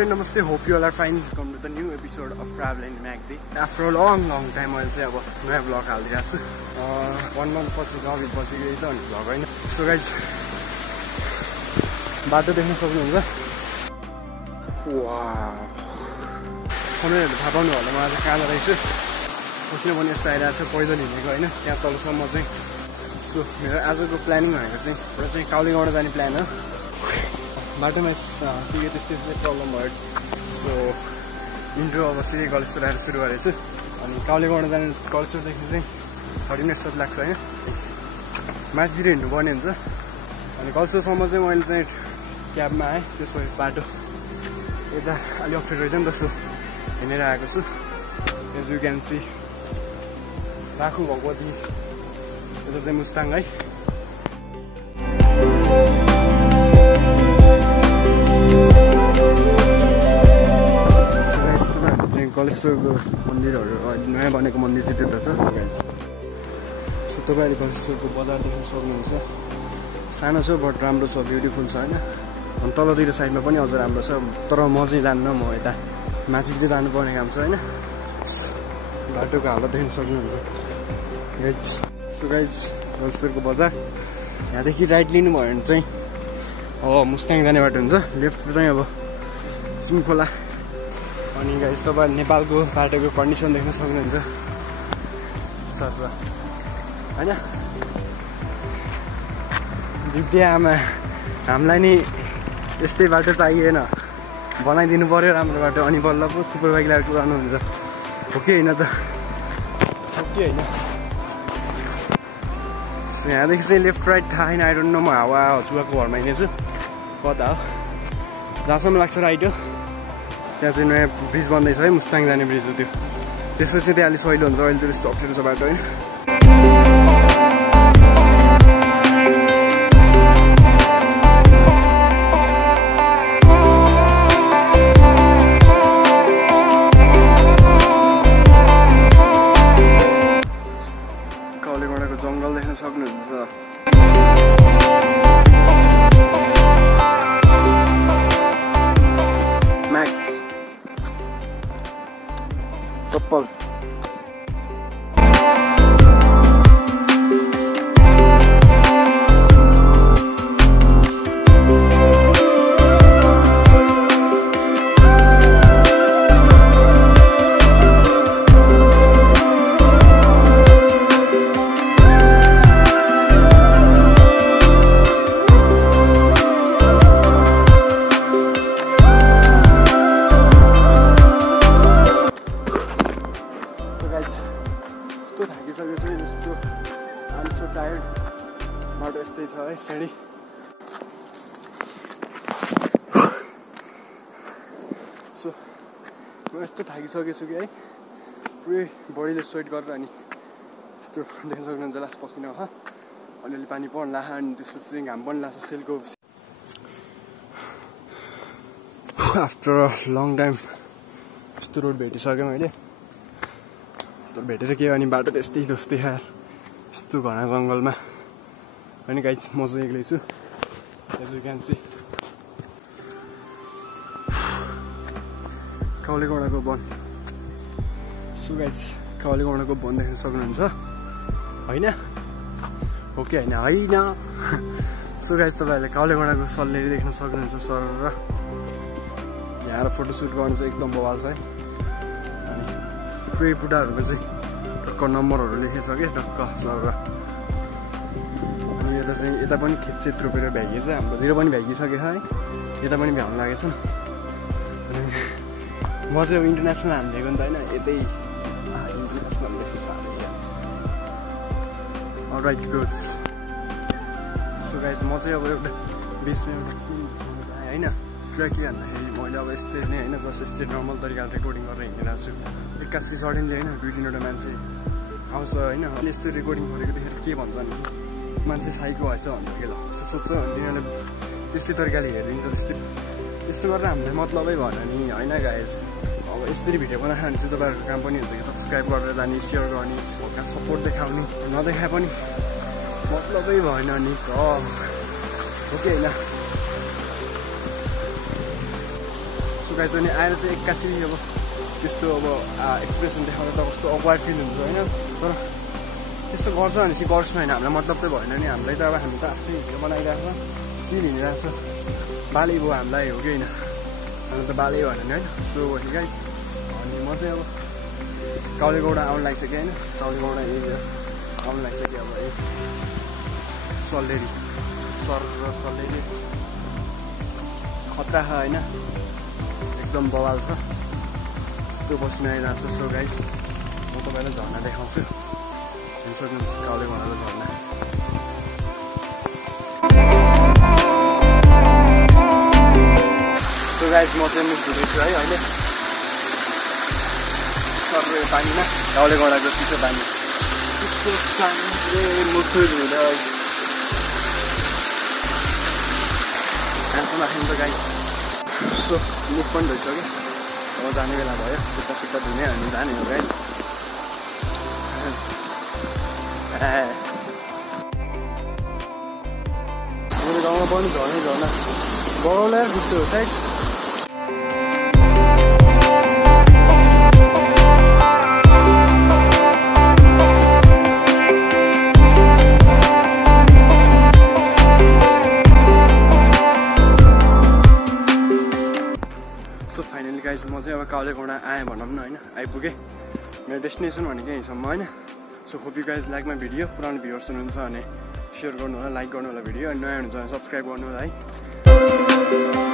and namaste. Hope you all are fine. Welcome to the new episode of Travel and Magdi. After a long time, I'll say about my vlog. 1 month पछि यही त अनि vlog हैन. So guys, बाटो देख्न सक्नुहुन्छ. Wow. सबैले थाहा पाउनु होला म आज कहाँ जाँदैछु. कसले पनि यस्तो आइरहेको छ पैदल हिँडेको हैन. त्यहाँ तलसम्म चाहिँ. सो मेरो आजको प्लानिङ भनेको चाहिँ पुरा चाहिँ काउलीगढ जाने प्लान हो. बाटोमा के त्यस्तै प्रब्लम भयो. सो इन्ट्रो अब फेरि गलेश्वर आएर सुरु गरेको छु. अनि काउलीगढ जाने गलेश्वरदेखि चाहिँ 30 मिनट जस्तो लाग्छ हैन. माथितिर हिँड्नुपर्ने हुन्छ. अनि गलेश्वरसम्म चाहिँ मैले चाहिँ क्याबमा आएँ. त्यसपछि बाटो यता अलि अप्ठ्यारो रहेछ नि त. सो हिँडेर आएको छु. एज यु क्यान सी राखु भगवती यता चाहिँ मुस्ताङ है. गलेश्वरको मन्दिरहरू नयाँ बनेको मन्दिर चाहिँ त्यो छ. सो तपाईँले गलेश्वरको बजार देख्न सक्नुहुन्छ. सानो छ बट राम्रो छ, ब्युटिफुल छ होइन. अनि तलतिर साइडमा पनि अझ राम्रो छ. तर म चाहिँ जान्न, म यता माथितिर जानुपर्ने काम छ होइन. बाटोको हालत देख्न सक्नुहुन्छ गाइज. सो गाइज गलेश्वरको बजार यहाँदेखि राइट लिनुभयो भने चाहिँ अब मुस्ताङ जाने बाटो हुन्छ. लेफ्ट चाहिँ अब सिमखोला. अनि गाइस तपाईँ नेपालको बाटोको कन्डिसन देख्न सक्नुहुन्छ सर होइन. दिदी आमा हामीलाई नि यस्तै बाटो चाहिएन, बनाइदिनु पर्यो राम्रो बाटो. अनि बल्ल पो सुपर बाइक ल्याएर कुदाउनुहुन्छ. हो कि होइन त? हो कि होइन? यहाँदेखि चाहिँ लेफ्ट राइट थाहा छैन. I don't know. म हावा हचुवाको घरमा हिँडेछु. कता हो जहाँसम्म लाग्छ राइट हो. त्यहाँ चाहिँ नयाँ ब्रिज बन्दैछ है, मुस्ताङ जाने ब्रिज हो त्यो. त्यसपछि त्यहाँ अलिक सहिलो हुन्छ. अहिले चाहिँ यस्तो अप्ठ्यारो छ बाटो होइन. काउलीगढको जङ्गल देख्न सक्नुहुन्छ. चप्पल बाटो यस्तै छ है. सिँढी सो म यस्तो थाकिसकेको छु कि है. पुरै बडीले स्वेट गरेर अनि यस्तो देख्न सक्नुहुन्छ. लास्ट पसिना हो, अलिअलि पानी पर्न लाग्छ. अनि त्यसपछि चाहिँ घाम पनि लाग्छ. सेलको आफ्टर अ लङ टाइम यस्तो रोड भेटिसकेँ मैले. भेटेर के अनि बाटो त्यस्तै जस्तै खाएर यस्तो घना जङ्गलमा. अनि गाइज म चाहिँ एक्लै छु. एज यु क्यान सी काउलीगढको वन. सो गाइज काउलीगढको वन देख्न सक्नुहुन्छ होइन. हो कि होइन? होइन. सो गाइज तपाईँहरूले काउलीगढको सल्लेरी देख्न सक्नुहुन्छ. सर र यहाँ फोटोसुट गर्नु चाहिँ एकदम बवाल छ है. अनि पुरै बुढाहरूको चाहिँ टक्क नम्बरहरू लेखेको छ कि टक्क सर र. यता चाहिँ यता पनि खेतसेत रोपेर भ्याइएछ. हाम्रोतिर पनि भ्याइसकेको छ है. यता पनि भ्याउनु लागेको छ. अनि म चाहिँ अब इन्टरनेसनल हानिदिएको नि त होइन. यतै इन्टरनेसनल लेख्नु साह्रै. All right good. सो गाइस म चाहिँ अब एउटा बिचमा एउटा होइन. पुरा के भन्दाखेरि मैले अब यस्तै नै होइन, जस्ट यस्तै नर्मल तरिकाले रेकर्डिङ गरेर हिँडिरहेको छु. 81 सडनली होइन 2-3वटा मान्छे आउँछ होइन. अनि यस्तो रेकर्डिङ गरेको देखेर के भन्छ भने मान्छे साइको भएछ भनेर के ल सोध्छ. तिनीहरूले त्यस्तै तरिकाले हेरिदिन्छ. त्यस्तो गरेर हामीलाई मतलबै भएन नि होइन गाइस. अब यसरी भिडियो बनायो भने चाहिँ तपाईँहरूको काम पनि हुन्छ कि सब्सक्राइब गरेर जाने, सेयर गर्ने, सपोर्ट देखाउने. नदेखाए पनि मतलबै भएन नि त. हो कि होइन? सो गाइस अनि आएर चाहिँ एक्कासी अब त्यस्तो अब एक्सप्रेसन देखाउँदा त कस्तो अक्वार्ड फिल हुन्छ होइन तर त्यस्तो गर्छ भने चाहिँ गर्छ होइन हामीलाई मतलब चाहिँ भएन नि हामीलाई त अब हामी त आफ्नै भिडियो बनाइरहेको छ चिल हिँडिरहेको छ बाले भयो हामीलाई हो कि होइन हामी त बाले भनेर होइन सो गाइस अनि म चाहिँ अब काउलेगौडा आउनु लागिसक्यो होइन काउलेगौडा एरिया आउनु लागिसक्यो अब सल्लेरी सर र सल्लेरी खतरा छ होइन एकदम बवाल छ यस्तो बसिन आइरहेको छ सो गाइस म तपाईँलाई झर्ना देखाउँछु काउलेगौडाको झर्ना सो गाइस म चाहिँ मुख धुँदैछु है अहिले सर्वे पानीमा काउलेगौडाको चिसो पानी चिसो पानीले मुख धुँदा खान्छौँ राख्नु त गाइस सो मुख पनि धोइसक्यो अब जाने बेला भयो खुट्टा खुट्टा धुने अनि जाने हो गाइस मेरो गाउँमा पनि झर्ना बगाउला गुच्छु हो साइड सो फाइनली गाइस म चाहिँ अब काउलेगौडा आएँ भनौँ न होइन आइपुगेँ मेरो डेस्टिनेसन भनेको यहीँसम्म होइन so hope you guys like my video पुरानो भ्युवर्स हुनुहुन्छ भने सेयर गर्नु होला लाइक गर्नु होला भिडियो अनि नयाँ हुनुहुन्छ भने सब्सक्राइब गर्नु होला है